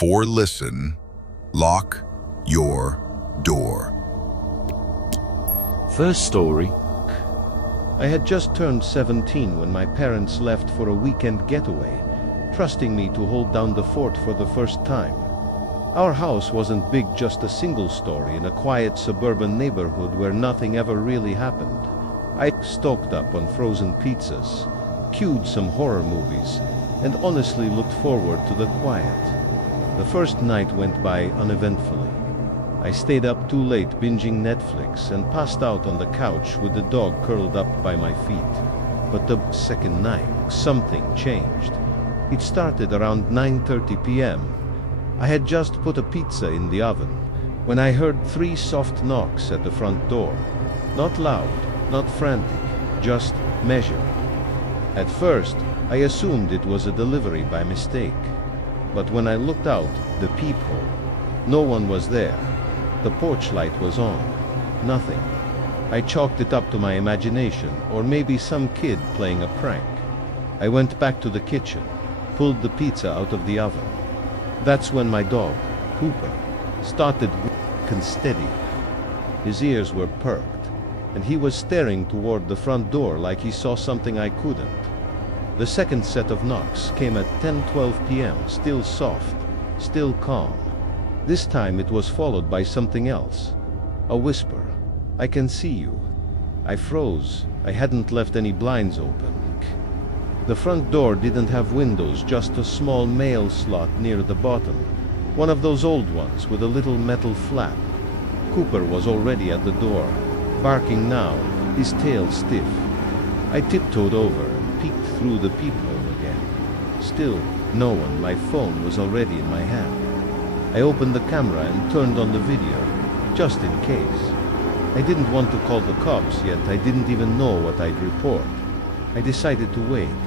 Before listen, lock your door. First story. I had just turned 17 when my parents left for a weekend getaway, trusting me to hold down the fort for the first time. Our house wasn't big, just a single story in a quiet suburban neighborhood where nothing ever really happened. I stocked up on frozen pizzas, queued some horror movies, and honestly looked forward to the quiet. The first night went by uneventfully. I stayed up too late binging Netflix and passed out on the couch with the dog curled up by my feet. But the second night, something changed. It started around 9:30 p.m. I had just put a pizza in the oven when I heard 3 soft knocks at the front door. Not loud, not frantic, just measured. At first, I assumed it was a delivery by mistake. But when I looked out the peephole, no one was there. The porch light was on. Nothing. I chalked it up to my imagination, or maybe some kid playing a prank. I went back to the kitchen, pulled the pizza out of the oven. That's when my dog, Cooper, started walking steady. His ears were perked, and he was staring toward the front door like he saw something I couldn't. The second set of knocks came at 10:12 p.m., still soft, still calm. This time it was followed by something else. A whisper. "I can see you." I froze. I hadn't left any blinds open. The front door didn't have windows, just a small mail slot near the bottom. One of those old ones with a little metal flap. Cooper was already at the door, barking now, his tail stiff. I tiptoed over and peeked through the peephole again. Still, no one. My phone was already in my hand. I opened the camera and turned on the video, just in case. I didn't want to call the cops yet. I didn't even know what I'd report. I decided to wait.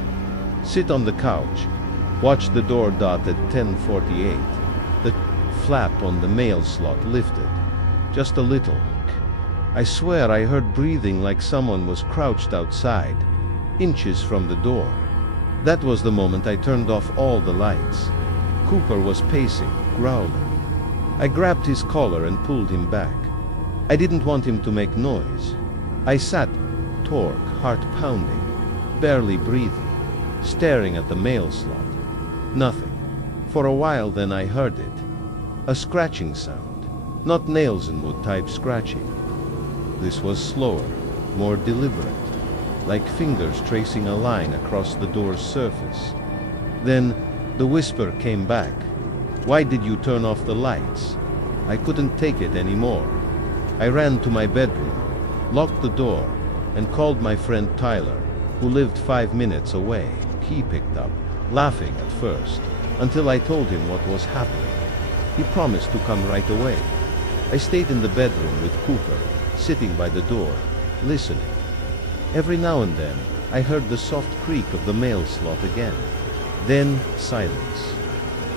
Sit on the couch, watch the door dot at 10:48. The flap on the mail slot lifted, just a little. I swear I heard breathing like someone was crouched outside, inches from the door. That was the moment I turned off all the lights. Cooper was pacing, growling. I grabbed his collar and pulled him back. I didn't want him to make noise. I sat, torque, heart pounding, barely breathing, staring at the mail slot. Nothing. For a while then I heard it. A scratching sound. Not nails and wood type scratching. This was slower, more deliberate, like fingers tracing a line across the door's surface. Then the whisper came back. "Why did you turn off the lights?" I couldn't take it anymore. I ran to my bedroom, locked the door, and called my friend Tyler, who lived 5 minutes away. He picked up, laughing at first, until I told him what was happening. He promised to come right away. I stayed in the bedroom with Cooper, sitting by the door, listening. Every now and then, I heard the soft creak of the mail slot again. Then silence.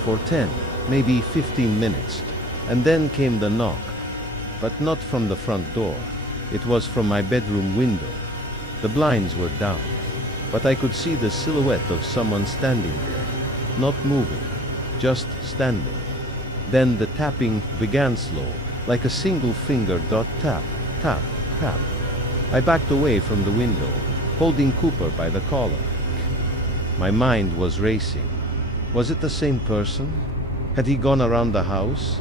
For 10, maybe 15 minutes, and then came the knock. But not from the front door. It was from my bedroom window. The blinds were down, but I could see the silhouette of someone standing there, not moving, just standing. Then the tapping began slow, like a single finger dot tap, tap, tap. I backed away from the window, holding Cooper by the collar. My mind was racing. Was it the same person? Had he gone around the house?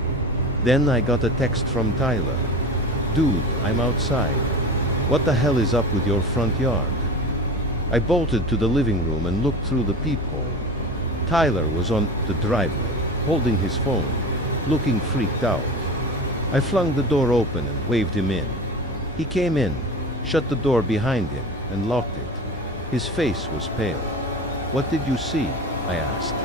Then I got a text from Tyler. "Dude, I'm outside. What the hell is up with your front yard?" I bolted to the living room and looked through the peephole. Tyler was on the driveway, holding his phone, looking freaked out. I flung the door open and waved him in. He came in, shut the door behind him, and locked it. His face was pale. "What did you see?" I asked.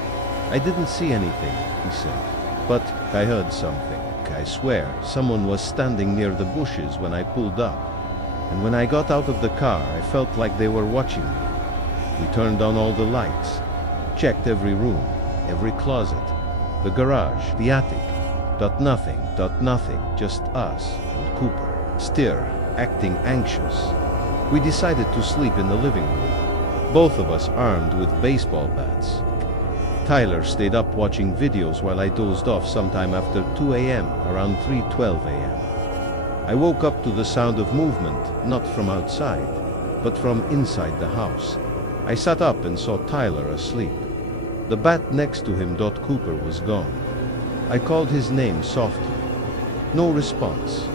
"I didn't see anything," he said. "But I heard something. I swear, someone was standing near the bushes when I pulled up. And when I got out of the car, I felt like they were watching me." We turned on all the lights, checked every room, every closet, the garage, the attic. Nothing, just us and Cooper, still acting anxious. We decided to sleep in the living room, both of us armed with baseball bats. Tyler stayed up watching videos while I dozed off sometime after 2 a.m., around 3:12 a.m. I woke up to the sound of movement, not from outside, but from inside the house. I sat up and saw Tyler asleep. The bat next to him, Cooper, was gone. I called his name softly. No response.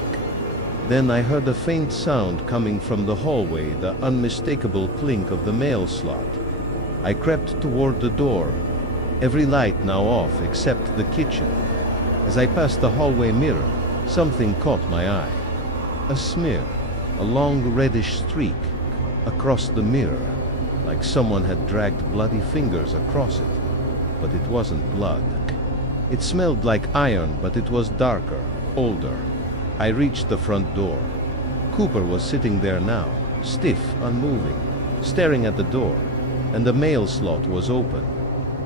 Then I heard a faint sound coming from the hallway, the unmistakable clink of the mail slot. I crept toward the door, every light now off except the kitchen. As I passed the hallway mirror, something caught my eye. A smear, a long reddish streak, across the mirror, like someone had dragged bloody fingers across it. But it wasn't blood. It smelled like iron, but it was darker, older. I reached the front door. Cooper was sitting there now, stiff, unmoving, staring at the door, and the mail slot was open.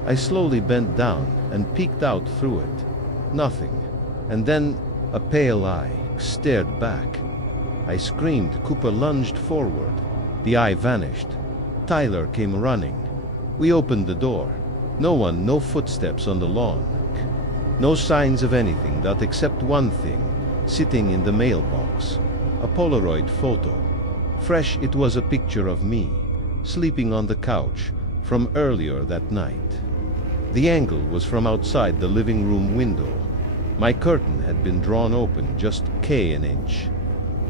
I slowly bent down and peeked out through it. Nothing. And then a pale eye stared back. I screamed. Cooper lunged forward. The eye vanished. Tyler came running. We opened the door. No one, no footsteps on the lawn. No signs of anything, that except one thing, sitting in the mailbox. A Polaroid photo. Fresh, it was a picture of me, sleeping on the couch, from earlier that night. The angle was from outside the living room window. My curtain had been drawn open just an inch.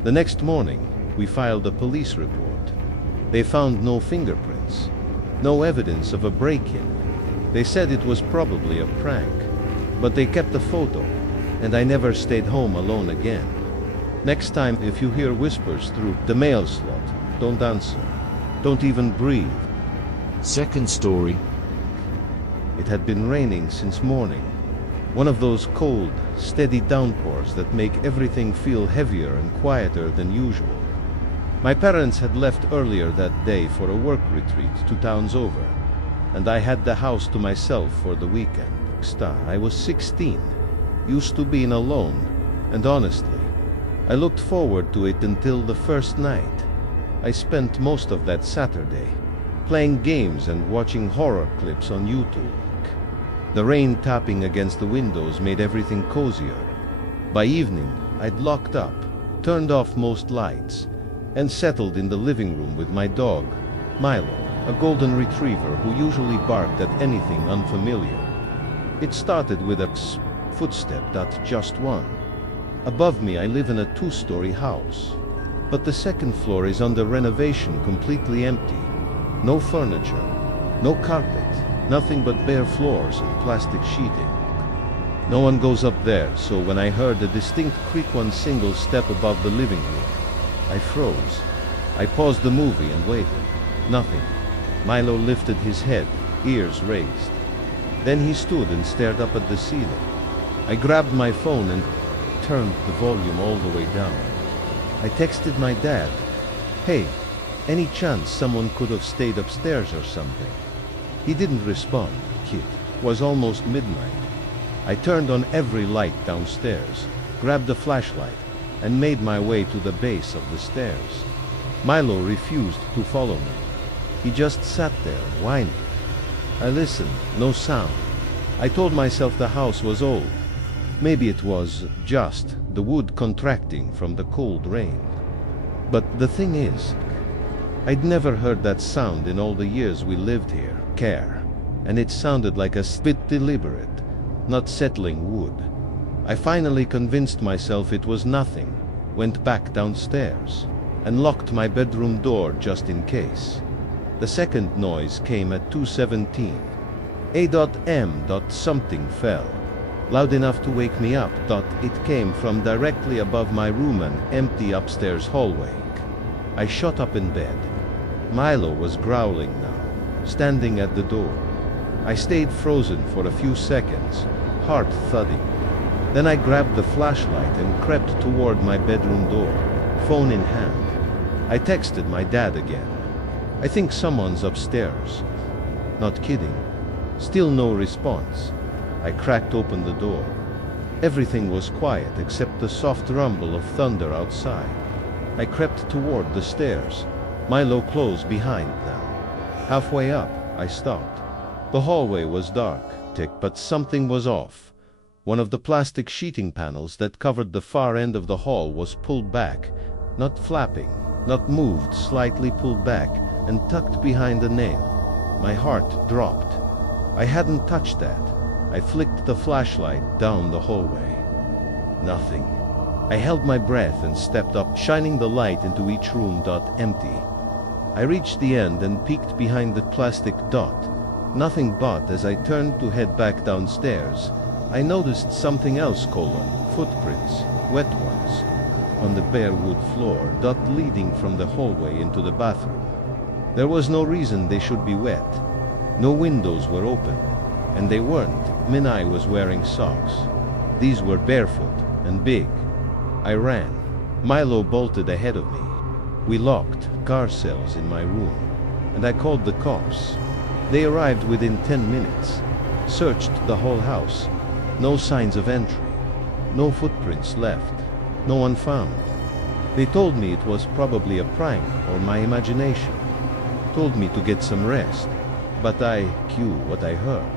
The next morning, we filed a police report. They found no fingerprints, no evidence of a break-in. They said it was probably a prank, but they kept the photo, and I never stayed home alone again. Next time, if you hear whispers through the mail slot, don't answer. Don't even breathe. Second story. It had been raining since morning. One of those cold, steady downpours that make everything feel heavier and quieter than usual. My parents had left earlier that day for a work retreat 2 towns over, and I had the house to myself for the weekend. I was 16, used to being alone, and honestly, I looked forward to it until the first night. I spent most of that Saturday playing games and watching horror clips on YouTube. The rain tapping against the windows made everything cozier. By evening, I'd locked up, turned off most lights, and settled in the living room with my dog, Milo, a golden retriever who usually barked at anything unfamiliar. It started with a footstep, just one. Above me, I live in a 2-story house, but the second floor is under renovation, completely empty. No furniture, no carpet, nothing but bare floors and plastic sheeting. No one goes up there, so when I heard a distinct creak, one single step above the living room, I froze. I paused the movie and waited. Nothing. Milo lifted his head, ears raised. Then he stood and stared up at the ceiling. I grabbed my phone and turned the volume all the way down. I texted my dad, "Hey, any chance someone could have stayed upstairs or something?" He didn't respond. It was almost midnight. I turned on every light downstairs, grabbed a flashlight, and made my way to the base of the stairs. Milo refused to follow me. He just sat there, whining. I listened, no sound. I told myself the house was old. Maybe it was just the wood contracting from the cold rain. But the thing is, I'd never heard that sound in all the years we lived here, and it sounded like a bit deliberate, not settling wood. I finally convinced myself it was nothing, went back downstairs, and locked my bedroom door just in case. The second noise came at 2:17. A.M. Something fell, loud enough to wake me up. It came from directly above my room, an empty upstairs hallway. I shot up in bed. Milo was growling now, standing at the door. I stayed frozen for a few seconds, heart thudding. Then I grabbed the flashlight and crept toward my bedroom door, phone in hand. I texted my dad again. "I think someone's upstairs." Not kidding. Still no response. I cracked open the door. Everything was quiet except the soft rumble of thunder outside. I crept toward the stairs, Milo close behind now. Halfway up, I stopped. The hallway was dark. hectic, but something was off. One of the plastic sheeting panels that covered the far end of the hall was pulled back, not flapping, not moved, slightly pulled back and tucked behind a nail. My heart dropped. I hadn't touched that. I flicked the flashlight down the hallway. Nothing. I held my breath and stepped up, shining the light into each room. Empty. I reached the end and peeked behind the plastic dot. Nothing, but as I turned to head back downstairs, I noticed something else. Footprints, wet ones, on the bare wood floor, leading from the hallway into the bathroom. There was no reason they should be wet. No windows were open, and they weren't. Minai was wearing socks. These were barefoot and big. I ran. Milo bolted ahead of me. We locked car cells in my room, and I called the cops. They arrived within 10 minutes, searched the whole house. No signs of entry. No footprints left. No one found. They told me it was probably a prank or my imagination. Told me to get some rest. But I knew what I heard.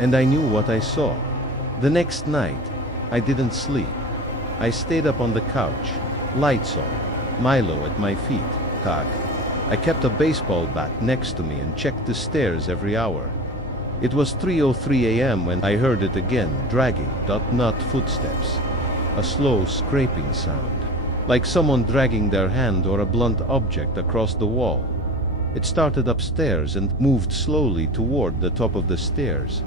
And I knew what I saw. The next night, I didn't sleep. I stayed up on the couch, lights on, Milo at my feet. I kept a baseball bat next to me and checked the stairs every hour. It was 3:03 a.m. when I heard it again, dragging, not footsteps. A slow scraping sound, like someone dragging their hand or a blunt object across the wall. It started upstairs and moved slowly toward the top of the stairs.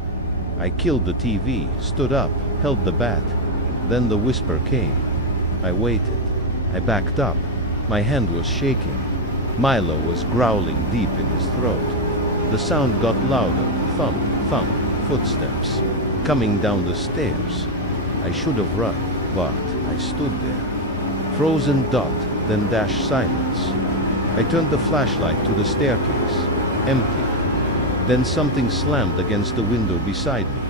I killed the TV, stood up, held the bat. Then the whisper came. I waited. I backed up. My hand was shaking. Milo was growling deep in his throat. The sound got louder. Thump, thump, footsteps, coming down the stairs. I should have run, but I stood there. Frozen, then dash silence. I turned the flashlight to the staircase. Empty. Then something slammed against the window beside me.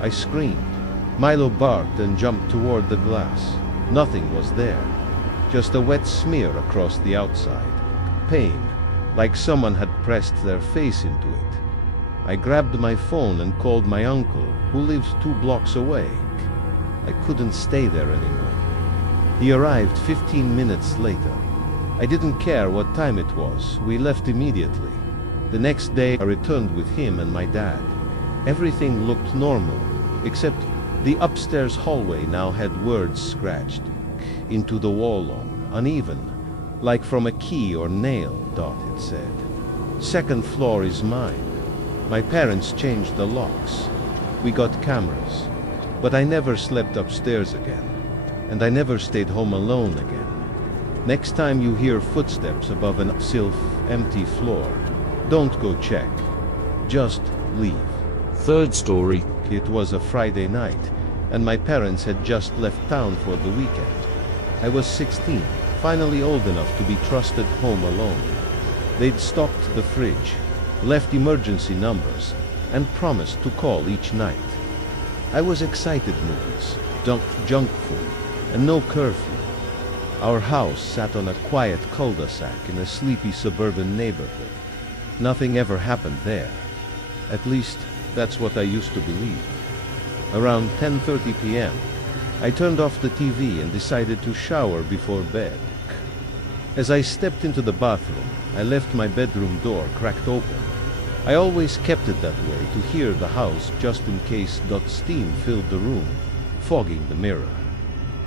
I screamed. Milo barked and jumped toward the glass. Nothing was there. Just a wet smear across the outside. Pain, like someone had pressed their face into it. I grabbed my phone and called my uncle, who lives 2 blocks away. I couldn't stay there anymore. He arrived 15 minutes later. I didn't care what time it was. We left immediately. The next day I returned with him and my dad. Everything looked normal, except the upstairs hallway now had words scratched into the wall, uneven, like from a key or nail. It said, "Second floor is mine." My parents changed the locks. We got cameras. But I never slept upstairs again. And I never stayed home alone again. Next time you hear footsteps above an empty floor, don't go check. Just leave. Third story. It was a Friday night, and my parents had just left town for the weekend. I was 16, finally old enough to be trusted home alone. They'd stocked the fridge, left emergency numbers, and promised to call each night. I was excited. Movies, junk food, and no curfew. Our house sat on a quiet cul-de-sac in a sleepy suburban neighborhood. Nothing ever happened there. At least, that's what I used to believe. Around 10:30 p.m., I turned off the TV and decided to shower before bed. As I stepped into the bathroom, I left my bedroom door cracked open. I always kept it that way to hear the house just in case. Steam filled the room, fogging the mirror.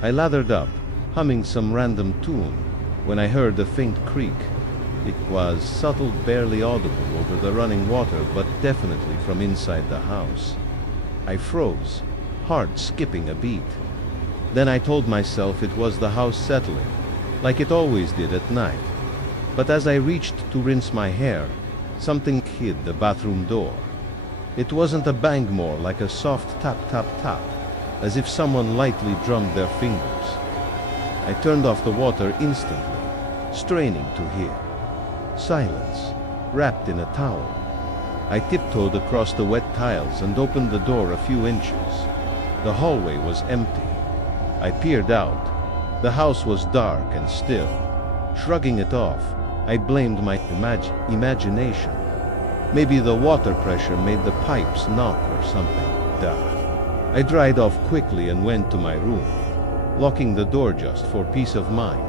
I lathered up, humming some random tune, when I heard a faint creak. It was subtle, barely audible over the running water, but definitely from inside the house. I froze, heart skipping a beat. Then I told myself it was the house settling, like it always did at night. But as I reached to rinse my hair, something hid the bathroom door. It wasn't a bang, more like a soft tap, tap, tap, as if someone lightly drummed their fingers. I turned off the water instantly, straining to hear. Silence, wrapped in a towel. I tiptoed across the wet tiles and opened the door a few inches. The hallway was empty. I peered out. The house was dark and still. Shrugging it off, I blamed my imagination. Maybe the water pressure made the pipes knock or something. Duh. I dried off quickly and went to my room, locking the door just for peace of mind.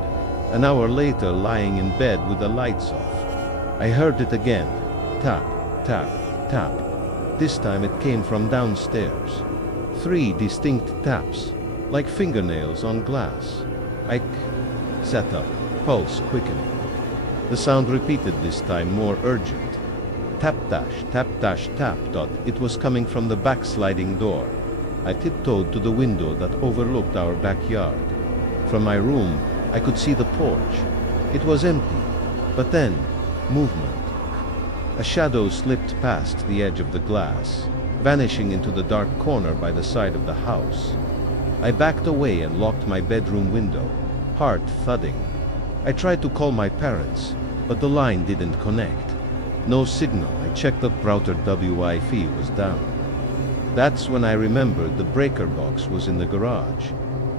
An hour later, lying in bed with the lights off, I heard it again. Tap, tap, tap. This time it came from downstairs. 3 distinct taps, like fingernails on glass. I sat up, pulse quickening. The sound repeated, this time more urgent. Tap dash, tap dash, tap. It was coming from the backsliding door. I tiptoed to the window that overlooked our backyard. From my room, I could see the porch. It was empty, but then, movement. A shadow slipped past the edge of the glass, vanishing into the dark corner by the side of the house. I backed away and locked my bedroom window, heart thudding. I tried to call my parents, but the line didn't connect. No signal. I checked the router, Wi-Fi was down. That's when I remembered the breaker box was in the garage.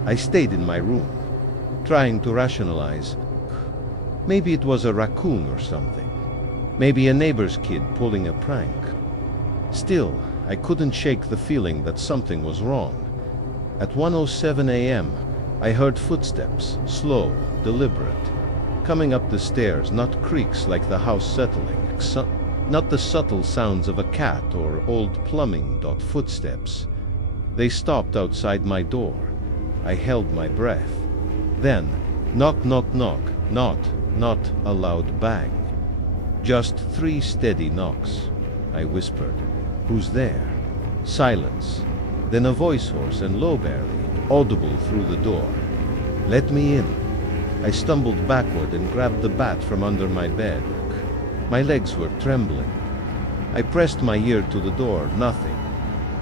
I stayed in my room, trying to rationalize. Maybe it was a raccoon or something. Maybe a neighbor's kid pulling a prank. Still, I couldn't shake the feeling that something was wrong. At 1:07 a.m., I heard footsteps, slow, deliberate, coming up the stairs, not creaks like the house settling, not the subtle sounds of a cat or old plumbing. Footsteps. They stopped outside my door. I held my breath. Then, knock, knock, knock, not a loud bang. Just 3 steady knocks. I whispered, "Who's there?" Silence. Then a voice, hoarse and low, barely audible through the door. "Let me in." I stumbled backward and grabbed the bat from under my bed. My legs were trembling. I pressed my ear to the door, nothing.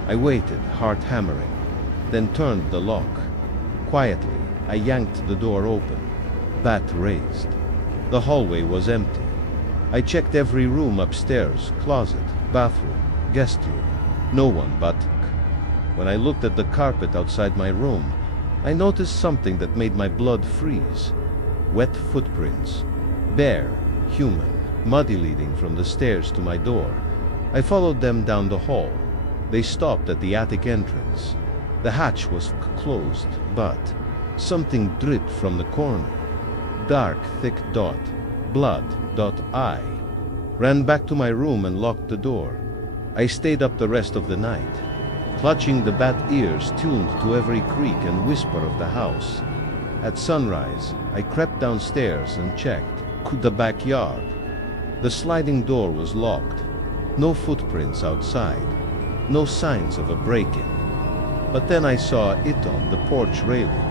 I waited, heart hammering, then turned the lock. Quietly, I yanked the door open. Bat raised. The hallway was empty. I checked every room upstairs, closet, bathroom, guest room. No one but. When I looked at the carpet outside my room, I noticed something that made my blood freeze. Wet footprints. Bare, human, muddy, leading from the stairs to my door. I followed them down the hall. They stopped at the attic entrance. The hatch was closed, but something dripped from the corner. Dark, thick dot. Blood. I ran back to my room and locked the door. I stayed up the rest of the night, clutching the bat ears tuned to every creak and whisper of the house. At sunrise, I crept downstairs and checked the backyard. The sliding door was locked. No footprints outside. No signs of a break-in. But then I saw it on the porch railing.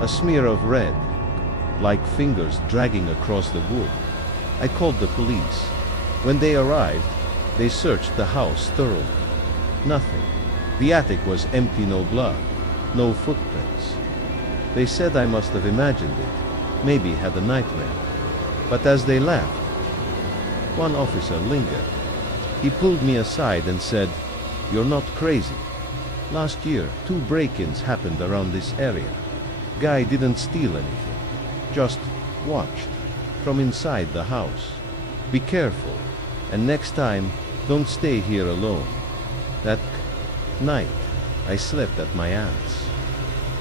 A smear of red, like fingers dragging across the wood. I called the police. When they arrived, they searched the house thoroughly. Nothing. The attic was empty, no blood, no footprints. They said I must have imagined it, maybe had a nightmare. But as they left, one officer lingered. He pulled me aside and said, "You're not crazy. Last year, 2 break-ins happened around this area. Guy didn't steal anything, just watched from inside the house. Be careful, and next time, don't stay here alone." That night, I slept at my aunt's.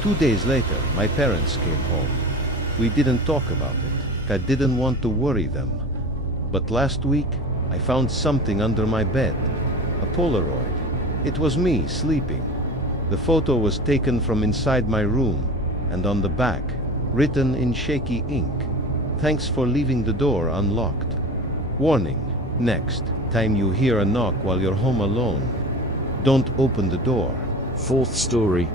2 days later, my parents came home. We didn't talk about it. I didn't want to worry them. But last week, I found something under my bed. A Polaroid. It was me sleeping. The photo was taken from inside my room, and on the back, written in shaky ink, "Thanks for leaving the door unlocked. Warning, next time you hear a knock while you're home alone, don't open the door." 4th story.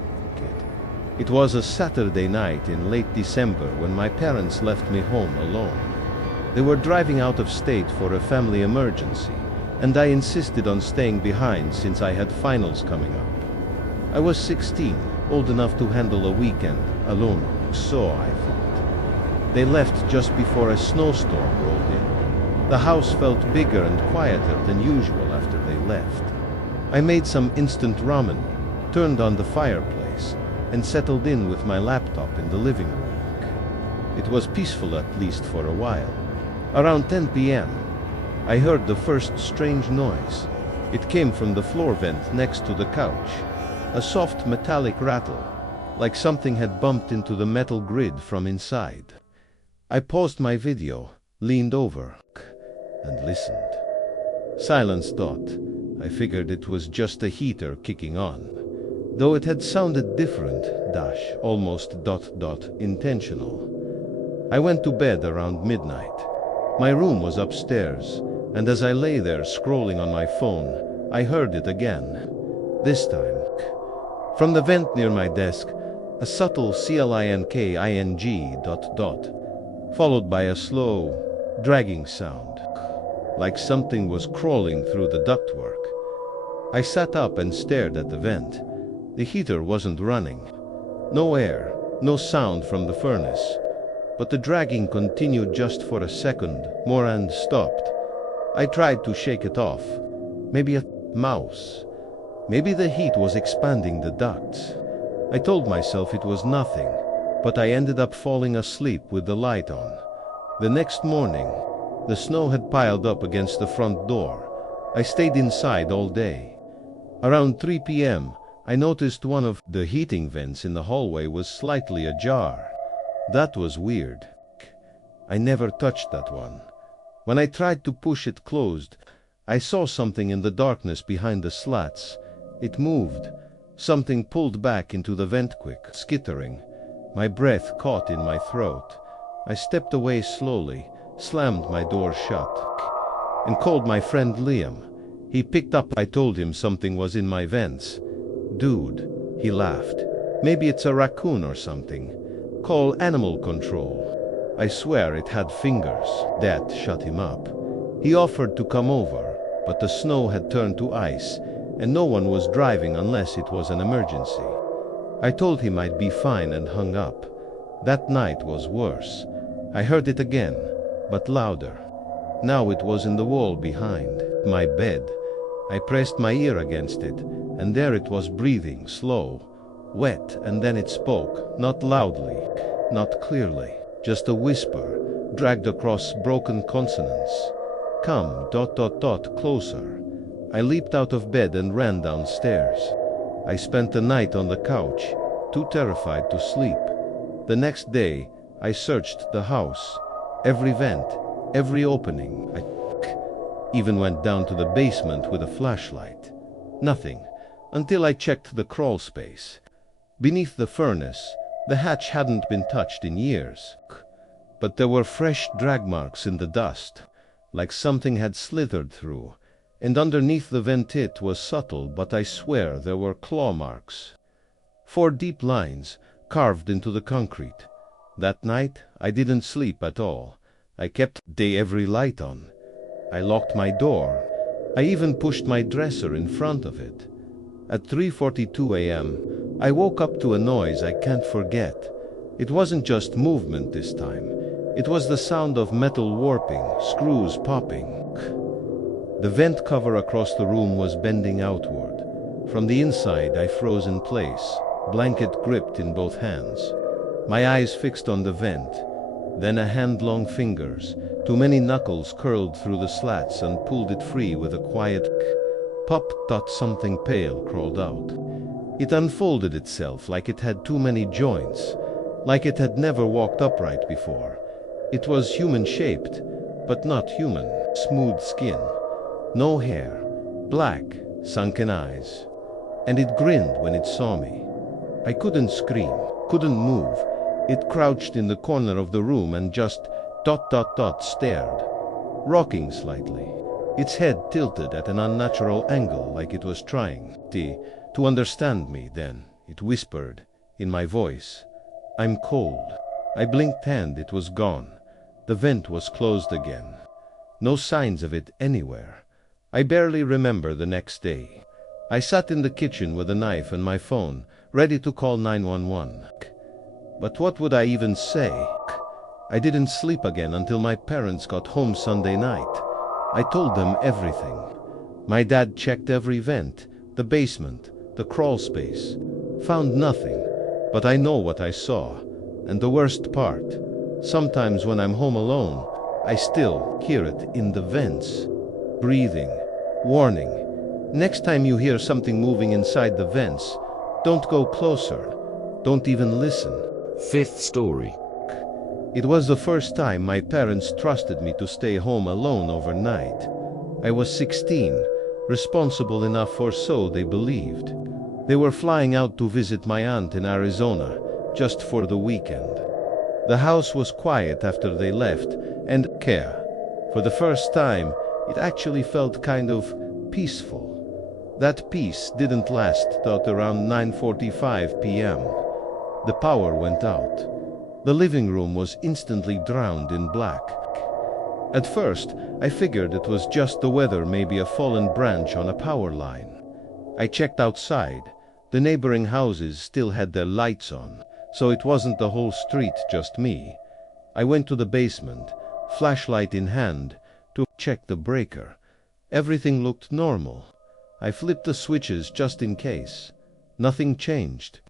It was a Saturday night in late December when my parents left me home alone. They were driving out of state for a family emergency, and I insisted on staying behind since I had finals coming up. I was 16, old enough to handle a weekend alone, so I thought. They left just before a snowstorm rolled in. The house felt bigger and quieter than usual after they left. I made some instant ramen, turned on the fireplace, and settled in with my laptop in the living room. It was peaceful, at least for a while. Around 10 p.m., I heard the first strange noise. It came from the floor vent next to the couch. A soft metallic rattle, like something had bumped into the metal grid from inside. I paused my video, leaned over, and listened. Silence. I figured it was just a heater kicking on. Though it had sounded different, almost intentional. I went to bed around midnight. My room was upstairs, and as I lay there scrolling on my phone, I heard it again. This time, from the vent near my desk, a subtle clink, followed by a slow, dragging sound, like something was crawling through the ductwork. I sat up and stared at the vent. The heater wasn't running. No air, no sound from the furnace. But the dragging continued just for a second more and stopped. I tried to shake it off. Maybe a mouse. Maybe the heat was expanding the ducts. I told myself it was nothing, but I ended up falling asleep with the light on. The next morning, the snow had piled up against the front door. I stayed inside all day. Around 3 p.m., I noticed one of the heating vents in the hallway was slightly ajar. That was weird. I never touched that one. When I tried to push it closed, I saw something in the darkness behind the slats. It moved. Something pulled back into the vent quick, skittering. My breath caught in my throat. I stepped away slowly, slammed my door shut, and called my friend Liam. He picked up. I told him something was in my vents. Dude, he laughed. Maybe it's a raccoon or something. Call animal control. I swear it had fingers. That shut him up. He offered to come over, but the snow had turned to ice, and no one was driving unless it was an emergency. I told him I'd be fine and hung up. That night was worse. I heard it again, but louder. Now it was in the wall behind my bed. I pressed my ear against it, and there it was breathing, slow, wet, and then it spoke, not loudly, not clearly, just a whisper, dragged across broken consonants. Come, closer. I leaped out of bed and ran downstairs. I spent the night on the couch, too terrified to sleep. The next day, I searched the house, every vent, every opening. I even went down to the basement with a flashlight. Nothing, until I checked the crawl space. Beneath the furnace, the hatch hadn't been touched in years. But there were fresh drag marks in the dust, like something had slithered through. And underneath the vent it was subtle, but I swear there were claw marks. 4 deep lines, carved into the concrete. That night, I didn't sleep at all. I kept every light on. I locked my door. I even pushed my dresser in front of it. At 3:42 a.m., I woke up to a noise I can't forget. It wasn't just movement this time. It was the sound of metal warping, screws popping. The vent cover across the room was bending outward. From the inside, I froze in place, blanket gripped in both hands. My eyes fixed on the vent. Then a hand-long fingers, too many knuckles curled through the slats and pulled it free with a quiet pop. Something pale crawled out. It unfolded itself like it had too many joints, like it had never walked upright before. It was human-shaped, but not human. Smooth skin, no hair, black, sunken eyes. And it grinned when it saw me. I couldn't scream, couldn't move. It crouched in the corner of the room and just stared, rocking slightly. Its head tilted at an unnatural angle, like it was trying to understand me. Then it whispered, in my voice, "I'm cold." I blinked and it was gone. The vent was closed again. No signs of it anywhere. I barely remember the next day. I sat in the kitchen with a knife and my phone, ready to call 911. But what would I even say? I didn't sleep again until my parents got home Sunday night. I told them everything. My dad checked every vent, the basement, the crawl space. Found nothing, but I know what I saw. And the worst part, sometimes when I'm home alone, I still hear it in the vents. breathing. Warning. Next time you hear something moving inside the vents, don't go closer. Don't even listen. Fifth story. It was the first time my parents trusted me to stay home alone overnight. I was 16, responsible enough, or so they believed. They were flying out to visit my aunt in Arizona, just for the weekend. The house was quiet after they left, and for the first time, it actually felt kind of peaceful. That peace didn't last till around 9:45 p.m. The power went out. The living room was instantly drowned in black. At first, I figured it was just the weather, maybe a fallen branch on a power line. I checked outside. The neighboring houses still had their lights on, so it wasn't the whole street, just me. I went to the basement, flashlight in hand, to check the breaker. Everything looked normal. I flipped the switches just in case. Nothing changed.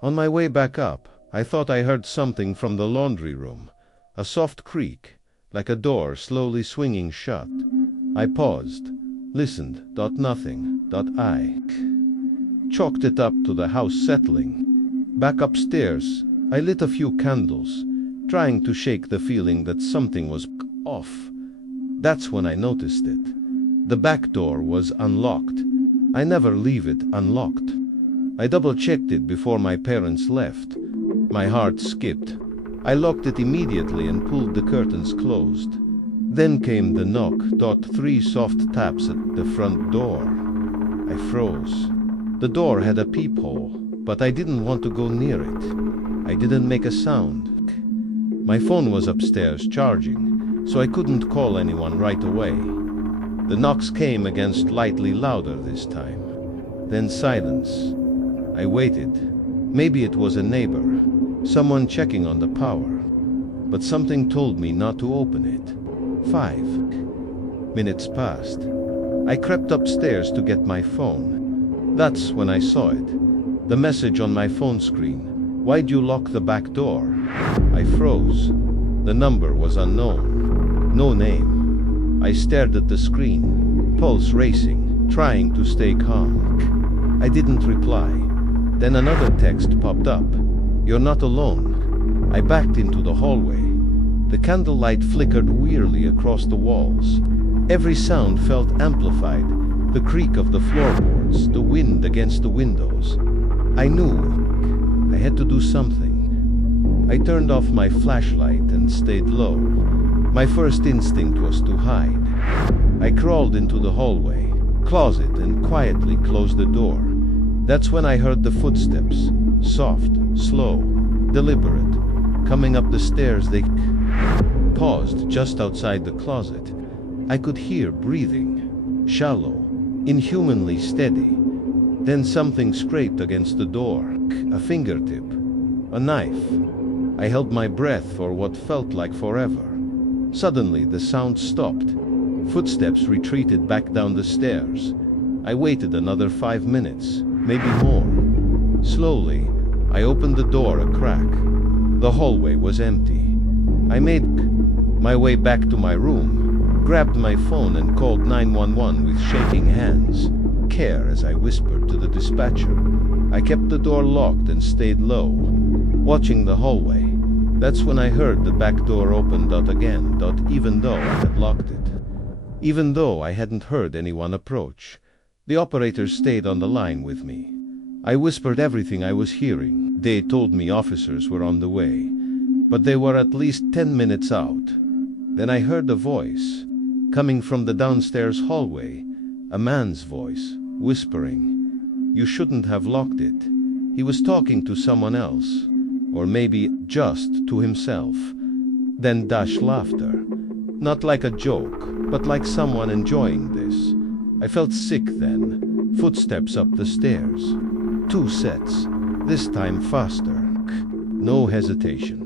On my way back up, I thought I heard something from the laundry room. A soft creak, like a door slowly swinging shut. I paused, listened. Nothing. I chalked it up to the house settling. Back upstairs, I lit a few candles, trying to shake the feeling that something was off. That's when I noticed it. The back door was unlocked. I never leave it unlocked. I double-checked it before my parents left. My heart skipped. I locked it immediately and pulled the curtains closed. Then came the knock. 3 soft taps at the front door. I froze. The door had a peephole, but I didn't want to go near it. I didn't make a sound. My phone was upstairs charging, so I couldn't call anyone right away. The knocks came again, slightly louder this time. Then silence. I waited. Maybe it was a neighbor, someone checking on the power. But something told me not to open it. 5 minutes passed. I crept upstairs to get my phone. That's when I saw it. The message on my phone screen. Why'd you lock the back door? I froze. The number was unknown. No name. I stared at the screen, pulse racing, trying to stay calm. I didn't reply. Then another text popped up. You're not alone. I backed into the hallway. The candlelight flickered wearily across the walls. Every sound felt amplified. The creak of the floorboards, the wind against the windows. I knew I had to do something. I turned off my flashlight and stayed low. My first instinct was to hide. I crawled into the hallway, closet, and quietly closed the door. That's when I heard the footsteps, soft, slow, deliberate, coming up the stairs. They paused just outside the closet. I could hear breathing, shallow, inhumanly steady. Then something scraped against the door, a fingertip, a knife. I held my breath for what felt like forever. Suddenly the sound stopped. Footsteps retreated back down the stairs. I waited another 5 minutes, maybe more. Slowly, I opened the door a crack. The hallway was empty. I made my way back to my room, grabbed my phone and called 911 with shaking hands. Care, as I whispered to the dispatcher. I kept the door locked and stayed low, watching the hallway. That's when I heard the back door open again, even though I had locked it. Even though I hadn't heard anyone approach. The operator stayed on the line with me. I whispered everything I was hearing. They told me officers were on the way, but they were at least 10 minutes out. Then I heard a voice, coming from the downstairs hallway, a man's voice, whispering, "You shouldn't have locked it." He was talking to someone else, or maybe just to himself. Then laughter. Not like a joke, but like someone enjoying this. I felt sick then. Footsteps up the stairs. 2 sets, this time faster. No hesitation.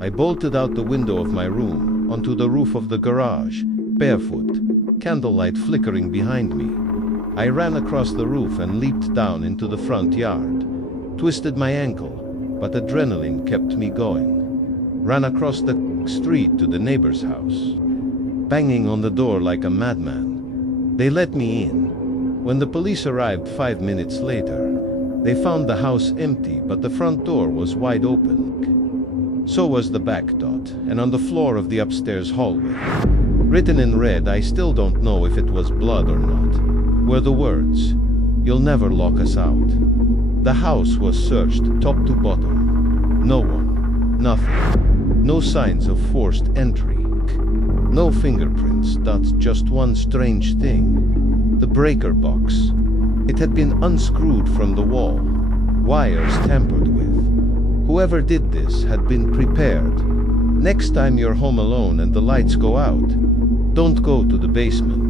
I bolted out the window of my room, onto the roof of the garage, barefoot, candlelight flickering behind me. I ran across the roof and leaped down into the front yard. Twisted my ankle, but adrenaline kept me going. Ran across the street to the neighbor's house, banging on the door like a madman. They let me in. When the police arrived 5 minutes later, they found the house empty, but the front door was wide open. So was the back door, and on the floor of the upstairs hallway, written in red, I still don't know if it was blood or not, were the words, "You'll never lock us out." The house was searched top to bottom. No one, nothing. No signs of forced entry. No fingerprints, that's just one strange thing. The breaker box. It had been unscrewed from the wall, wires tampered with. Whoever did this had been prepared. Next time you're home alone and the lights go out, don't go to the basement.